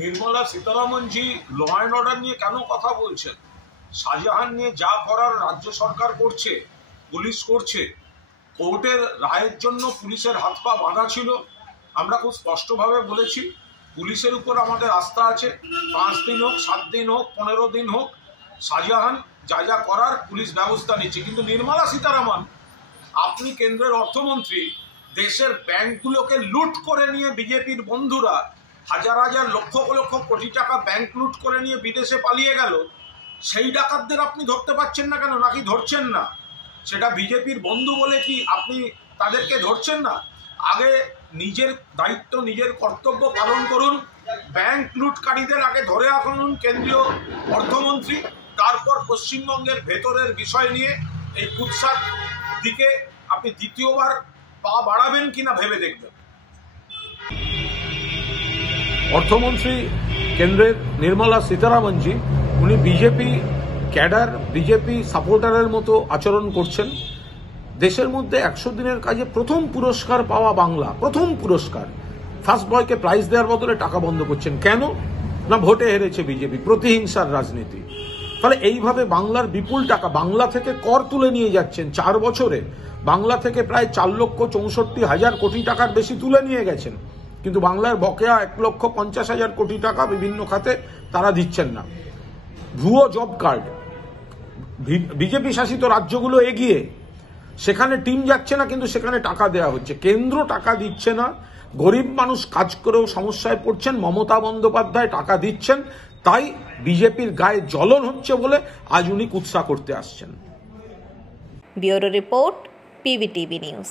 Nirmala সীতারামনজি law and order নিয়ে কেন কথা বলছেন? শাহজাহান নিয়ে যা করার রাজ্য সরকার করছে, পুলিশ করছে। কোর্টের রায়ের জন্য পুলিশের হাত পা বাঁধা ছিল। আমরা খুব স্পষ্টভাবে বলেছি পুলিশের উপর আমাদের আস্থা আছে। 5 দিন হোক, 7 দিন হোক, 15 দিন হোক, শাহজাহান যা যা করার পুলিশ ব্যবস্থা নিচ্ছে। কিন্তু নির্মলা সীতারামন, আপনি কেন্দ্রের অর্থমন্ত্রী, দেশের ব্যাংকগুলোকে লুট করে নিয়ে বিজেপির বন্ধুরা হাজার হাজার লক্ষ লক্ষ কোটি টাকা ব্যাংক লুট করে নিয়ে বিদেশে পালিয়ে গেল। সেই ডাকাতদের আপনি ধরতে পারছেন না কেন? নাকি ধরছেন না? সেটা বিজেপির বন্ধু বলে কি আপনি তাদেরকে ধরছেন না? আগে নিজের দায়িত্ব, নিজের কর্তব্য পালন করুন। ব্যাংক লুটকারীদের আগে ধরে আনুন কেন্দ্রীয় অর্থমন্ত্রী, তারপর পশ্চিমবঙ্গের ভেতরের বিষয় নিয়ে এই কুৎসার দিকে আপনি দ্বিতীয়বার পা বাড়াবেন কিনা ভেবে দেখবেন। অর্থমন্ত্রী কেন্দ্রের নির্মলা সীতারামনজি, উনি বিজেপি ক্যাডার, বিজেপি সাপোর্টারের মতো আচরণ করছেন। দেশের মধ্যে 100 দিনের কাজে প্রথম পুরস্কার পাওয়া বাংলা, প্রথম পুরস্কার, ফার্স্ট বয়কে প্রাইজ দেওয়ার বদলে টাকা বন্ধ করছেন। কেন না? ভোটে হেরেছে বিজেপি, প্রতিহিংসার রাজনীতি। ফলে এইভাবে বাংলার বিপুল টাকা বাংলা থেকে কর তুলে নিয়ে যাচ্ছেন। 4 বছরে বাংলা থেকে প্রায় 4,64,000 কোটি টাকার বেশি তুলে নিয়ে গেছেন। কিন্তু বাংলার বকেয়া 1,50,000 কোটি টাকা বিভিন্ন খাতে তারা দিচ্ছেন না। ভুয়ো জব কার্ড, বিজেপি শাসিত রাজ্যগুলো এগিয়ে, সেখানে টিম যাচ্ছে না কিন্তু সেখানে টাকা দেওয়া হচ্ছে। কেন্দ্র টাকা দিচ্ছে না, গরিব মানুষ কাজ করেও সমস্যায় পড়ছেন। মমতা বন্দ্যোপাধ্যায় টাকা দিচ্ছেন, তাই বিজেপির গায়ে জ্বলন হচ্ছে বলে আজ উনি কুৎসা করতে আসছেন। Bureau report, PVTV news.